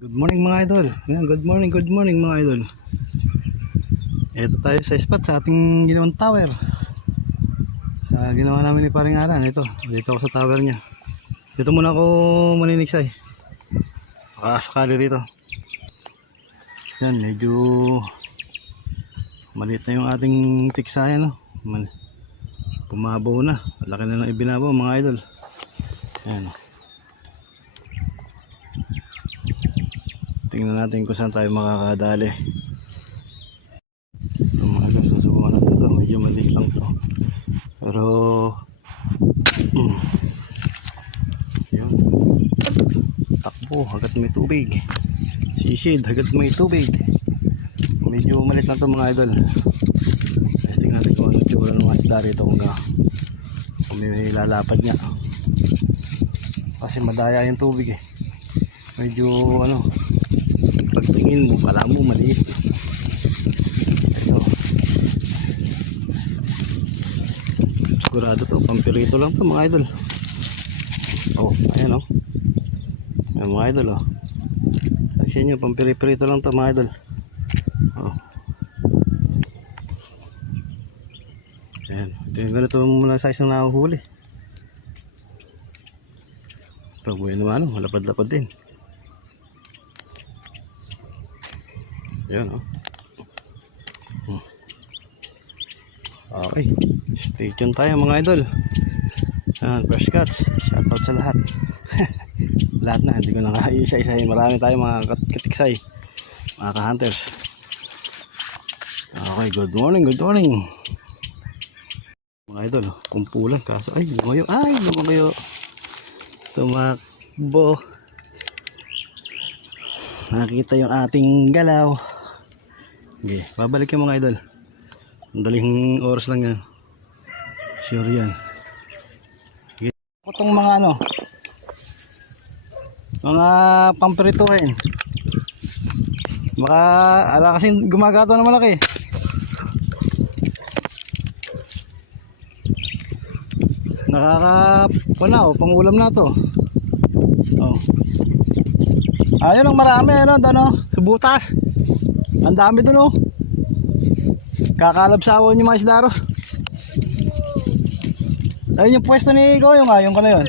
Good morning mga idol. Ayan, good morning mga idol. Ito tayo sa spot sa ating ginawang tower. Sa ginawa namin ni Paring Alan. Ito, dito ako sa tower niya. Dito muna ako maniniksay. Baka sakali rito. Yan, medyo maliit na yung ating tiksayan, no? Pumabaw na. Laki na ng ibinabaw mga idol. Ayan. Tingnan natin kung saan tayo makakadali. Ito mga idol, susubukan natin ito. Medyo maliit lang ito. Pero yun. Takbo, hagat may tubig. Sisid, hagat may tubig. Medyo maliit lang ito mga idol. Testing natin kung ano tsura ng mga isda rito, kung may lalapad niya. Kasi madaya yung tubig eh. Medyo pagtingin mo, kala mo maliit. Ito. Sigurado to, pampirito lang to mga idol. Oh, ayan oh. Ayan mga idol oh. Kasi nyo, pampirito lang to mga idol. Oh. Ayan. Ito yung muna size na nahuhuli. Ito, buhay naman, malapad-lapad din. Ayan o. Okay, stay tuned tayo mga idol. Ayan, fresh cuts. Shoutout sa lahat. Lahat na, hindi ko na isa-isahin. Marami tayo mga katiksay, mga ka-hunters. Okay, good morning mga idol. Kumpulan kaso, ay lumayo. Tumakbo. Nakita yung ating galaw. Okay, babalik yung mga idol. Ang daling oras lang yan. Sure yan. Okay. Itong mga mga pampirituhin. Baka ala kasing gumagato na malaki. Pangulam na to. Oh. Ayun ang marami sa butas. Ang dami doon oh. Kakalabsawon yung mga isdaro. Ayun yung pwesto ni Goyo nga, yung kana yun.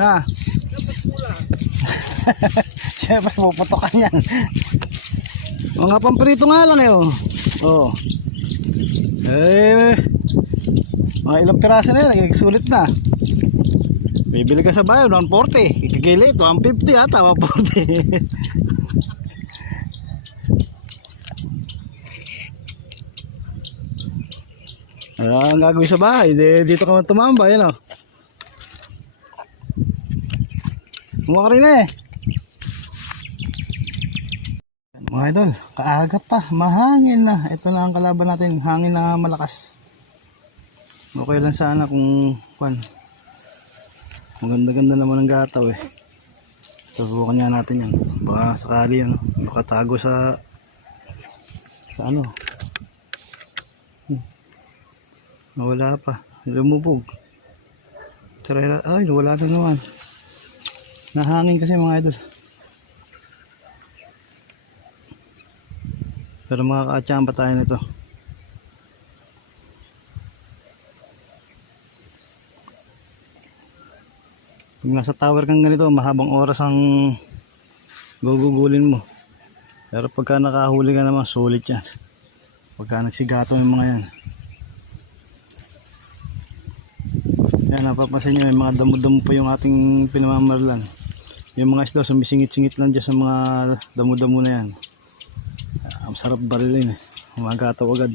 Na. Siyempre puputokan yan. Mga pamprito nga lang eh oh. Oh. Mga ilang piraso na yan, sulit na. Bibili ka sa bayo, 140. Ikagili ito, 150 ata, 140. Ang gagawin sa bahay, dito ka tumamba, yan o. Kumuha ka rin eh. Mga idol, kaaga pa, mahangin na. Ito na ang kalaban natin, hangin na malakas. Okay lang sana kung maganda-ganda naman ang gataw eh. Subukan niya natin yan. Baka sakali makatago sa wala pa, lumubog. Ay, wala na naman. Nahangin kasi mga idol. Pero makakaachamba tayo nito. Pag nasa tower kang ganito, mahabang oras ang gugugulin mo. Pero pagka nakahuli ka naman, sulit yan. Pagka nagsigato yung mga yan. Yan, napapansin nyo, may mga damo-damo pa yung ating pinamamarlan. Yung mga isda, sumisingit-singit lang dyan sa mga damo-damo na yan. Ang sarap barilin eh. Umagataw agad.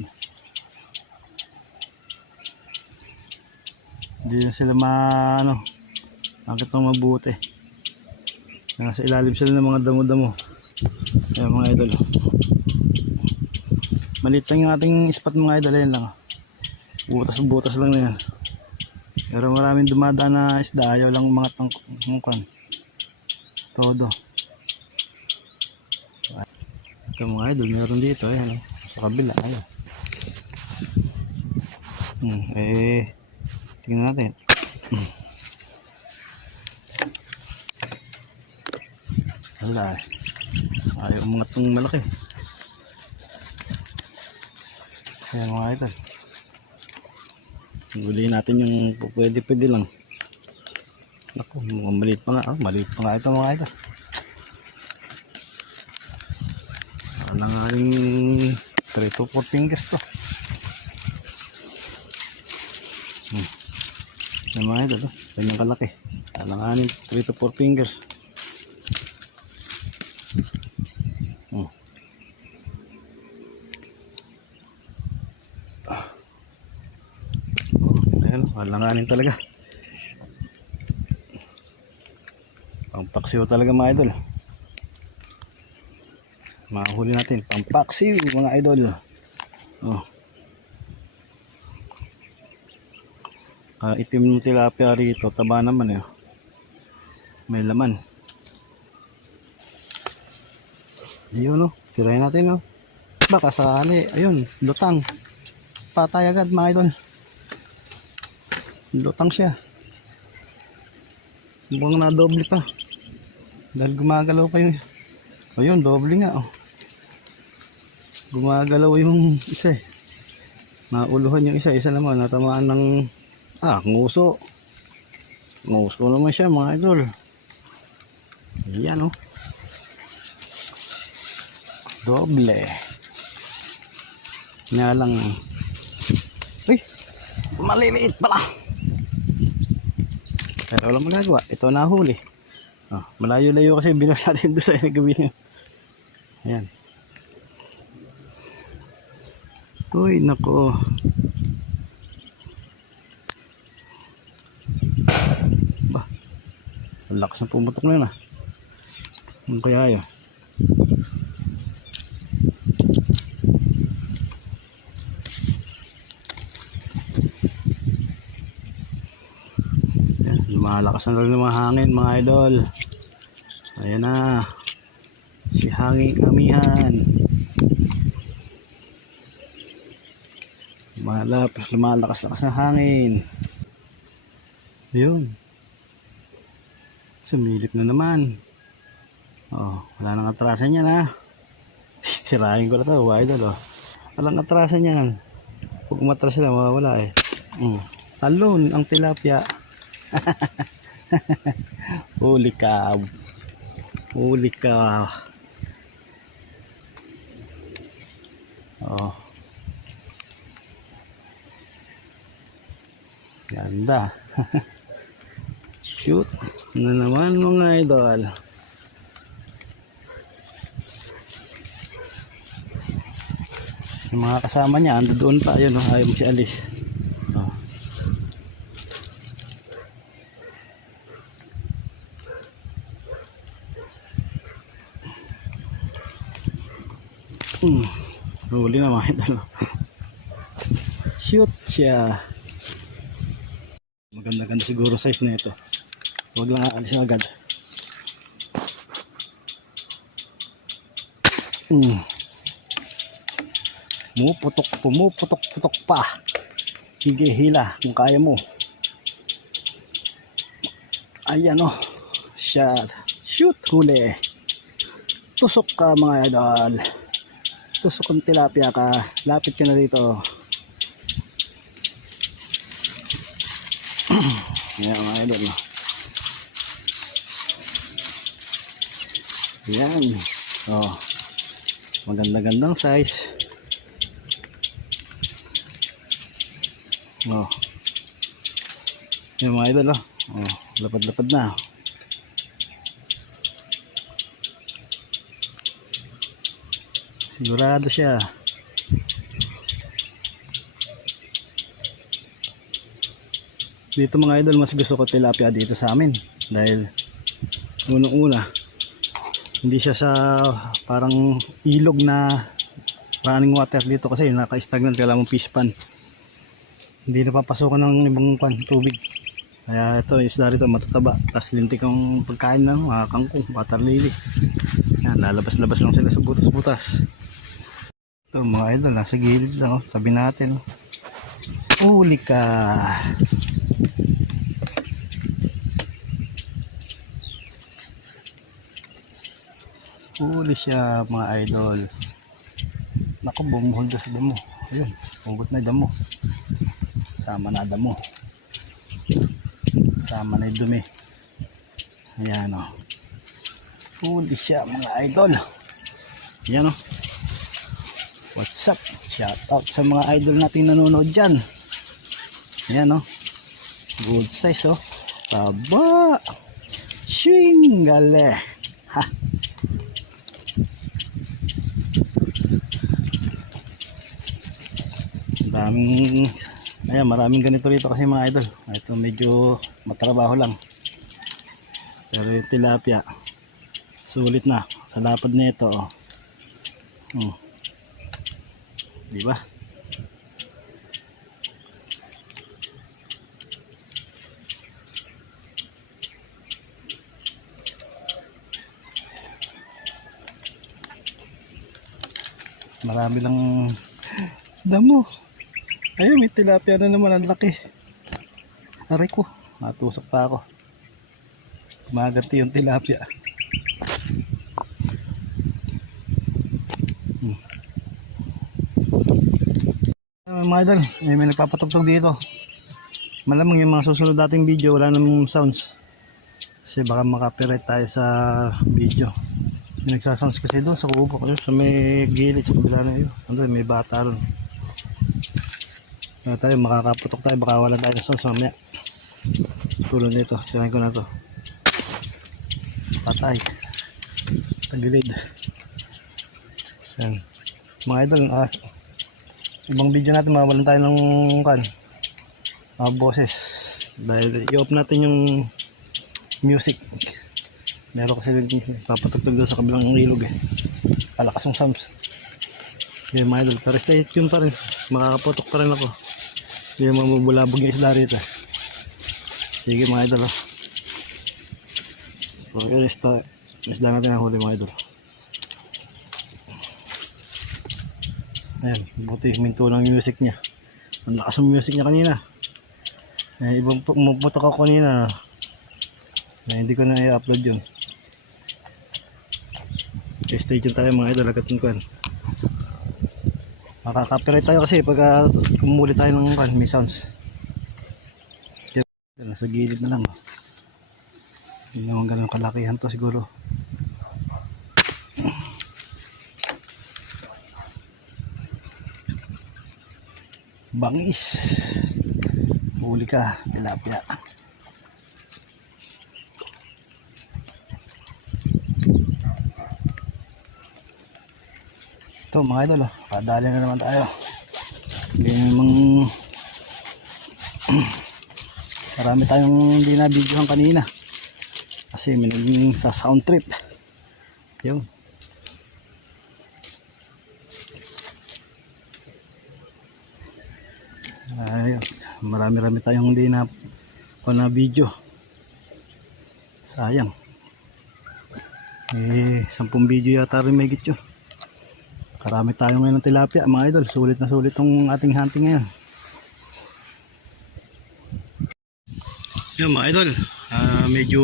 Hindi na sila nakita mabuti. Nasa ilalim sila ng mga damo-damo. Ayan mga idol. Maliit lang yung ating spot mga idol. Ayan lang. Butas-butas lang na yan. Pero maraming dumadaan na isda. Ayaw lang mga tangkong. Todo. Ito mga idol. Meron dito. Ayan. Sa kabila. Ayan. Tingnan natin. Wala eh. Ayaw umangat ng malaki. Ayan mga idol. Gulihin natin yung pwede lang. Naku, maliit pa nga. Oh, maliit pa nga ito mga idol. Parang nga rin 3 to 4 fingers to. Ayan mga idol. Ganyan kalaki. Parang nga rin 3 to 4 fingers. Langanin talaga. Pampaksiw talaga mga idol. Mahuli natin. Pampaksiw mga idol. Oh. Itim ng tilapia rito. Taba naman eh. May laman. Yun oh. Sirayin natin oh. Baka sakali. Ayun. Lutang. Patay agad mga idol. Lutang siya. Mukhang na doble pa. Dahil gumagalaw pa yung ayun, doble nga oh. Gumagalaw yung isa eh. Nauluhan yung isa. Isa naman natamaan ng nguso. Nguso naman siya mga idol. Yan oh. Doble. Nga lang. Uy, maliliit pala. Pero walang magagawa. Ito nahuli. Oh, malayo-layo kasi bilang natin doon sa gabi niya. Ayan. Uy, nako. Bah. Ang lakas na pumutok na yun ah. Ano kaya yun? Lumalakas na rin ng mga hangin mga idol. Ayan na. Si hangin amihan. Lumalakas na hangin. Ayun. Sumilip na naman. Oh, wala nang atrasan yan ha. Sirahin ko na ito mga idol oh. Walang atrasan yan. Pag umatras sila mawawala eh. Talon ang tilapia. Huli ka. Huli ka. Oh. Ganda. Shoot na naman mga idol. Yung mga kasama niya ando doon pa. Ayun oh, ayaw magsialis. Oh. Huli na mga idol. Shoot siya. Maganda-ganda siguro size na ito. Huwag lang aalisin agad. Pumuputok pa. Higihila kung kaya mo. Ayan o. Shot. Shoot. Huli. Tusok ka mga idol. Tusok ang tilapia ka. Lapit ka na dito. Ayan mga idol. Ayan. Oh. Maganda-gandang size. Oh. Ayan mga idol oh. Oh. Lapad-lapad na. Sigurado siya. Dito mga idol, mas gusto ko tilapia dito sa amin. Dahil unang-una, hindi siya sa parang ilog na running water dito kasi naka-stagnant, kailangan mong fish pan. Hindi napapasukan ng ibang tubig. Kaya ito, isda rito matataba. Tapos lintik ang pagkain ng mga kangkong, waterlily. Yan, lalabas-labas lang sila sa butas-butas. Ito mga idol, nasa gilid lang, oh. Tabi natin. Oh. Huli ka. Huli siya mga idol. Naku, bumuhol doon sa damo. Ayun, punggot na yung damo. Sama na damo. Sama na yung dumi. Ayan o. Huli siya mga idol. Ayan o. What's up? Shout out sa mga idol nating nanonood dyan. Ayan o. Good size o. Taba. Shingale. Ha. Daming, ayan, maraming ganito rito kasi mga idol. Ito medyo matrabaho lang. Pero yung tilapia sulit na sa lapad nito oh. Diba? Marami lang damo. Ayun, may tilapia na naman, ang laki. Aray ko, natusok pa ako. Maganti yung tilapia. Mga idol, may nagpapatugtog dito. Malamang yung mga susunod dating video wala namang sounds. Kasi baka makapiright tayo sa video. Yung nagsasounds kasi doon sa kubo, sa may gilid, sa kabila na yun. Andun, may bata ron. Kaya tayo, makakaputok tayo, baka wala tayo ng sounds mamaya. Tulad nito, tirahin ko na to. Patay. Tagilid. Yan. Mga idol, ibang video natin mawalan tayo ng boses. Dahil i-off natin yung music. Meron kasi papatugtog doon sa kabilang ilog eh. Kalakas yung sounds. Okay mga idol, pero stay tuned pa rin. Makakaputok pa rin ako. Hindi mamubulabog yung isda rito. Sige mga idol oh. So yun isda natin ang huli mga idol. Ayan, buti minto ng music niya. Ang lakas ng music niya kanina. Ibang pumuputok ako kanina na hindi ko na i-upload yun. Okay, stay tuned tayo mga idol. Agad ng makaka-copyright tayo kasi pag kumuli tayo ng may sounds. Nasa gilid na lang. Hindi naman ganun kalakihan to siguro. Bangis. Huli ka, tilapia. Ito mga idol, kadali na naman tayo. Hindi namang marami tayong hindi na videohan kanina kasi may naging sa sound trip. Yun. Ayun, marami tayong hindi na video. Sayang. 10 video yata rin may gityo. Karami tayo ngayon ng tilapia mga idol. Sulit na sulit tong ating hunting ngayon. Yan mga idol, medyo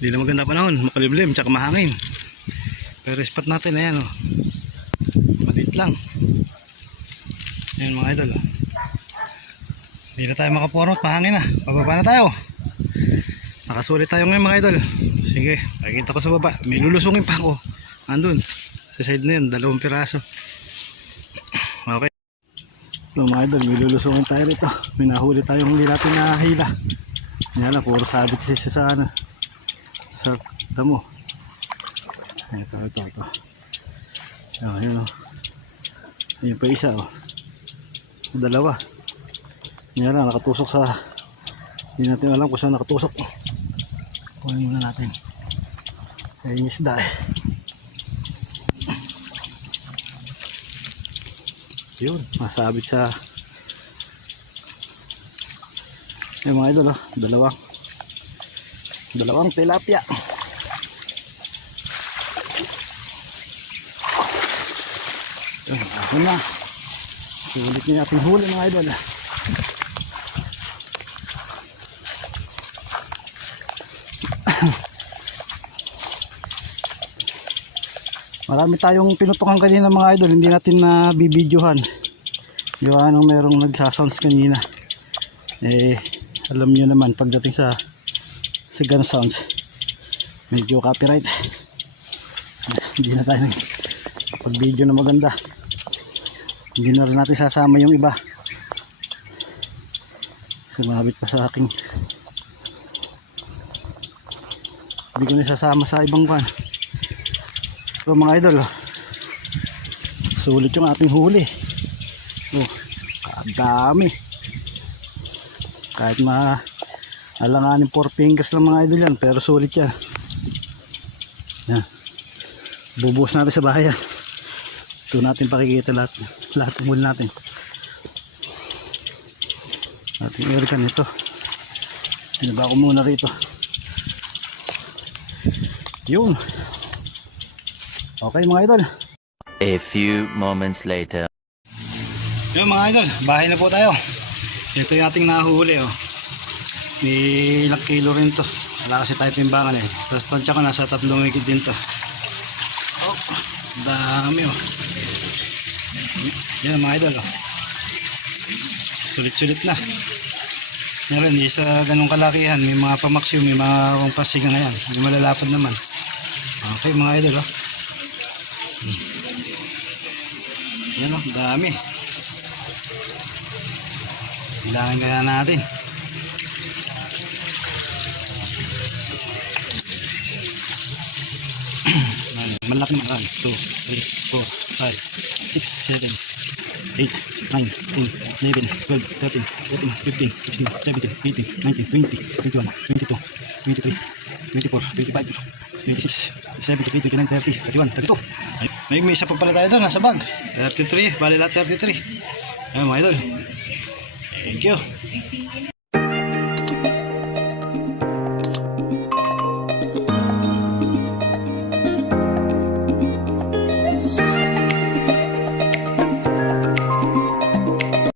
hindi na maganda panahon, makalimlim tsaka mahangin. Pero spot natin ayan oh. Malit lang. Yan mga idol oh. Hindi na tayo makapurot, mahangin na. Bababa na tayo. Nakasulit tayo ngayon mga idol. Sige, pakikita ko sa baba. May lulusungin pa ako. Andun sa side na yun, 2 piraso. Okay. So mga idol, may lulusungin tayo rito. May nahuli tayong hindi natin nahila. Yan lang, puro sabit kasi sa sa damo. Ito. Ayan o. Ayan pa isa o. Dalawa. Yan lang, nakatusok sa, hindi natin alam kung saan nakatusok. Kunin muna natin. Ayan yung isda eh. Yun, masabit sa mga idol oh, dalawang tilapia. Ako na sulit niya natin huli mga idol. Marami tayong pinutukan kanina mga idol, hindi natin na bibidyohan. Di ba anong merong nagsasounds kanina. Alam nyo naman pagdating sa gun sounds, medyo copyright. Hindi na tayo pag video na maganda. Hindi na rin natin sasama yung iba. Sumabit pa sa aking. Hindi ko na sasama sa ibang pan. So mga idol, sulit yung ating huli. Kadami. Kahit alanganin 4 fingers lang mga idol yan, pero sulit yan. Yan. Bubuhos natin sa bahay yan. Ito natin pakikita lahat ng huli natin. Ating aircan ito. Pinaba ko muna rito. Yun. Okay mga idol. A few moments later. Yun mga idol, bahay na po tayo. Ito yung ating nahuli oh. May ilang kilo rin to. Wala kasi tayo timbangan eh. Tapos tansya ko nasa 3 higit din to. Oh, dami oh. Yan mga idol oh. Sulit-sulit na. Meron, hindi sa ganung kalakihan. May mga pamaksyo, may mga kumpasiga ngayon. May malalapad naman. Okay mga idol oh. Yan oh, dami. Bilangin nga natin. Malaki naman. 1, 2, 3, 4, 5, 6, 7, 8, 9, 10, 11, 12, 13, 14, 15, 16, 17, 18, 19, 20, 21, 22, 23, 24, 25, 26, 27, 28, 29, 30, 31, 32. May isa pa pala tayo doon, nasa bag. 33, bali lahat 33. Ayun mga idol. Thank you.